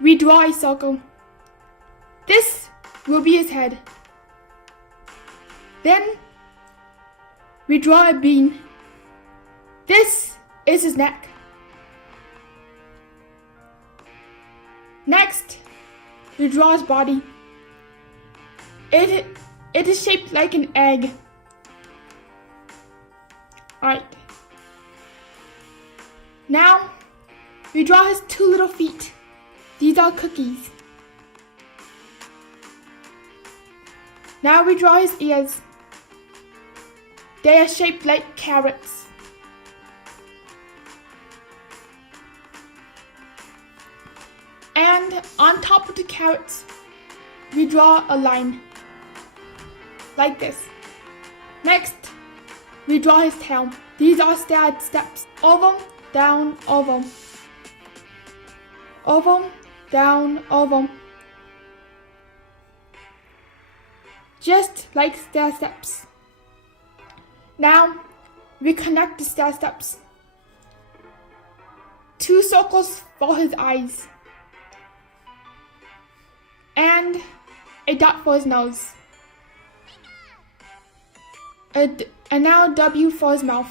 We draw a circle. This will be his head. Then we draw a bean. This is his neck. Next, we draw his body. It is shaped like an egg. Alright. Now, we draw his two little feet. These are cookies. Now we draw his ears. They are shaped like carrots. And on top of the carrots, we draw a line. Like this. Next, we draw his tail. These are stair steps. Over, down, over. Over, down, over. Just like stair steps. Now, we connect the stair steps. 2 circles for his eyes. And a dot for his nose. And now W for his mouth.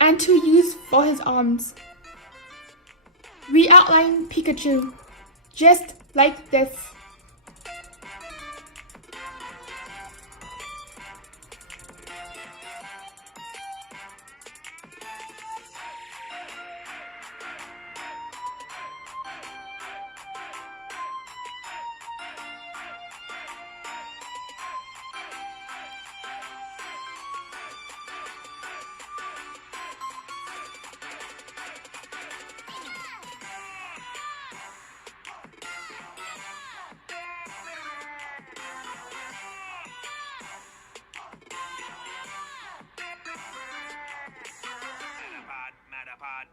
And 2 U's for his arms. We outline Pikachu, just like this. Matterpod.